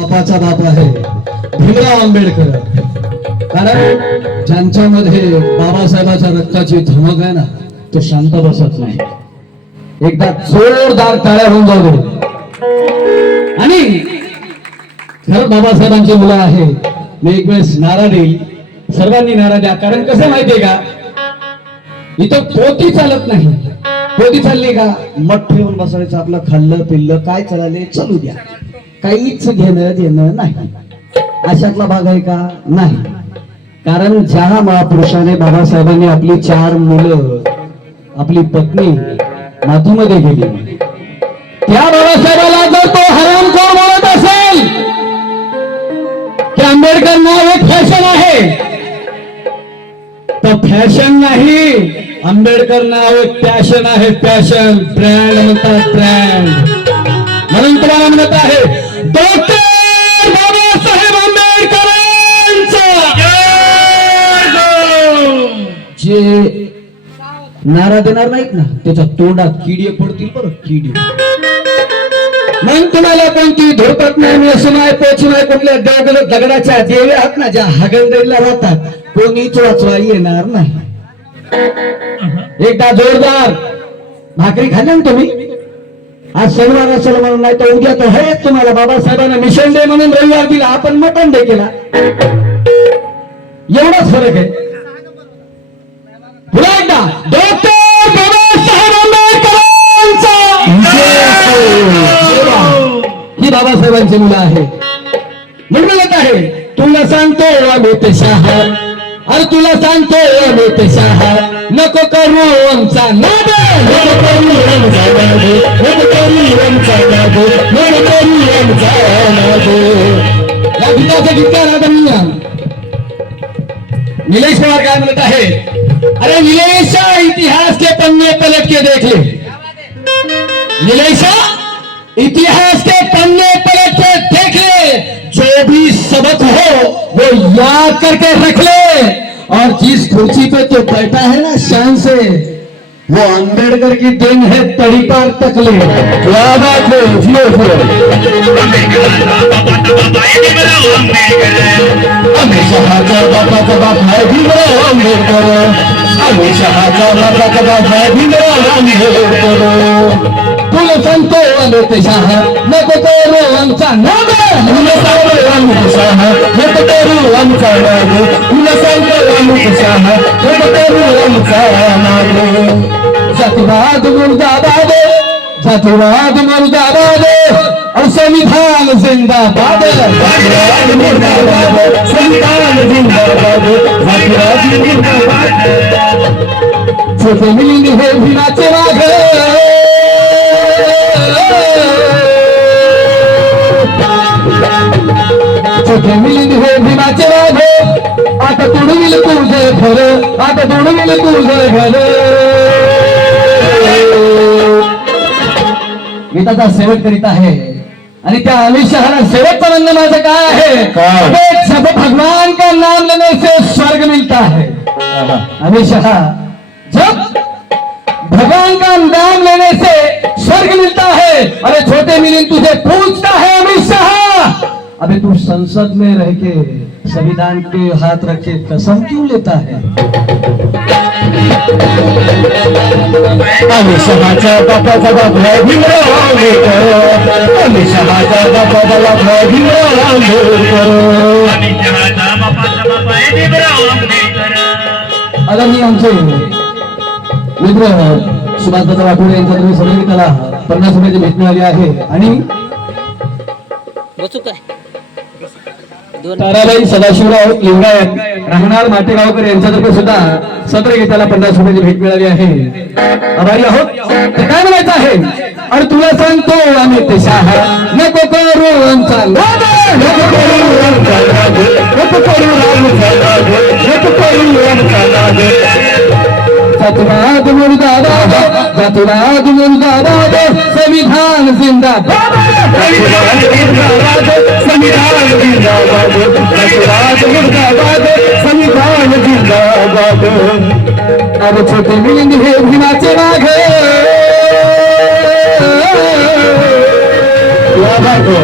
बापाचा बाप आहे भीमराव आंबेडकर. कारण ज्यांच्यामध्ये बाबासाहेबाच्या रक्ताची धमक आहे ना, तो शांत बसत नाही. एकदा जोरदार टाळ्या होऊन जाऊ दे. आणि खरं बाबासाहेबांची मुलं आहे. मी एक वेळेस नारा देईल, सर्वांनी नारा द्या. कारण कसं माहितीये का, इथं पोती चालत नाही. पोती चालली का मठ ठेवून बसायचं, आपलं खाल्लं पिल्लं काय चालले चलू द्या, काहीच घेणं देणं नाही. अशातला भाग आहे का? नाही. कारण ज्या महापुरुषाने बाबासाहेबांनी आपली 4 मुलं आपली पत्नी माथूमध्ये गेली, त्या बाबासाहेबाला जर तो हरामखोर बोलत असेल की आंबेडकर नाव एक फॅशन आहे, तर फॅशन नाही, आंबेडकर नाव एक पॅशन आहे. पॅशन, ब्रँड म्हणतात, ब्रँड. म्हणून तुम्हाला म्हणत आहे डॉक्टर बाबासाहेब आंबेडकरांचा जे नारा देणार नाहीत ना, त्याच्या तोंडात किडे पडतील बरं, किडे. मग तुम्हाला कोणती धोपत नाही, मी असं नाही, पोच नाही, कुठल्या दगडाच्या देवे आहात ना, ज्या हगलदेला राहतात, कोणीच वाचवा येणार नाही. एकदा जोरदार भाकरी खाल्ल्या ना तुम्ही. आज शनिवार असेल म्हणून, नाही तर उद्या तर हे तुम्हाला बाबासाहेबांना मिशन डे म्हणून रविवार दिला, आपण मटन डे केला. एवढाच फरक आहे. पुन्हा एकदा डॉक्टर बाबासाहेब आंबेडकरांचा ही बाबासाहेबांची मुलं आहे. म्हणत आहे तुला सांगतो अमित शहा, अरे तुला सांगतो अमित शहा, नको करू आमचा नाद, नको करू आमचा नाद, नको करू आमचा नाद, नको करू आमचा नाद. या गीताचं गीतकार आदरणीय नीलेश कुमार काय म्हणत आहे, अरे नीलेशा इतिहास के पन्ने पलट के देख ले, नीलेशा इतिहास के पन्ने पलट के देख ले, जो भी सबक हो वो याद करके रख ले, और जिस कुर्सी पे तो बैठा है ना शान से, वो अंबेडकर की देन है, तड़ी पार तक ले. क्या बात है, हमेशा बापाचा बाप है भीमराव आंबेडकर, हमेशा बापाचा बाप है भीमराव आंबेडकर. तुला सांगतो अमित शहा, नको करू आमचा नाद, तुला सांगतो अमित शहा, नको करू आमचा नाद, तुला सांगतो अमित शहा, नको करू आमचा नाद. जातिवाद मुर्दाबाद, जातिवाद मुर्दाबाद, और संविधान जिंदाबाद, जातिवाद मुर्दाबाद, संविधान जिंदाबाद, जातिवाद मुर्दाबाद. छोटे मिलिंद हे भीमाचे वाघ, छोटे मिलिंद हे भीमाचे वाघ, आता तुडविल तुझे घर, आता तुडविल तुझे घर. गीताचा शेवट करीत आहे आणि त्या अमित शहाला शेवटचं म्हणणं माझं काय आहे, सब भगवान का नाम लेने से स्वर्ग मिलता है. अमित शहा, जब भगवान का नाम लेने से स्वर्ग मिलता है. अरे छोटे मिलिंद तुझे पूछता है अमित शाह, अबे तू संसद में रह के संविधान पे हाथ रखे कसम क्यों लेता है? अमित शहाचा बापाचा बाप है भीमराव आंबेडकर, अमित शहाचा बापाचा बाप है भीमराव आंबेडकर, अमित शहाचा बापाचा बाप है भीमराव आंबेडकर. आदरणीय आमचे मित्र सुभाषदादा वाटोळे यांच्या तुम्ही सगळे त्याला 50 रुपयाची भेट मिळाली आहे. आणि ताराबाई सदाशिवराव लिंगायत राहणार माटेगावकर यांच्यातर्फे सुद्धा सत्र गीताला 50 रुपयाची भेट मिळाली आहे. आभारी आहोत. ते काय म्हणायचं आहे, अरे तुला सांगतो अमित शहा, नको करू आमचा नाद, नको करू आमचा नाद, नको करू आमचा नाद, नको करू आमचा नाद. जातिवाद मुर्दाबाद, जातिवाद मुर्दाबाद, संविधान जिंदाबाद, जातिवाद मुर्दाबाद, संविधान जिंदाबाद, जातिवाद मुर्दाबाद, संविधान जिंदाबाद. अब छोटे मिलिंद हे भीमाचे वाघ, क्या बात है.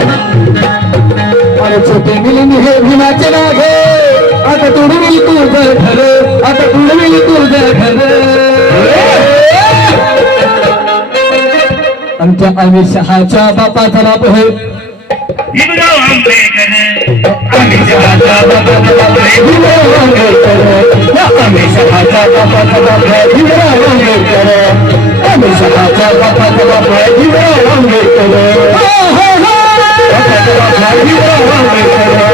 छोटे मिलन हे भीमाचे नाघे आता तुडविल तुझं घर आता तुडविल तुझं घर आमच्या अमित शहाच्या बापाचा बाप हे भीमराव आंबेडकर अमित शहाचा बापाचा बाप आहे भीमराव आंबेडकर अमित शहाच्या बापाचा बाप आहे भीमराव आंबेडकर अमित शहाच्या बापाचा बाप आहे भीमराव आंबेडकर बापाचा बाप आहे भीमराव आंबेडकर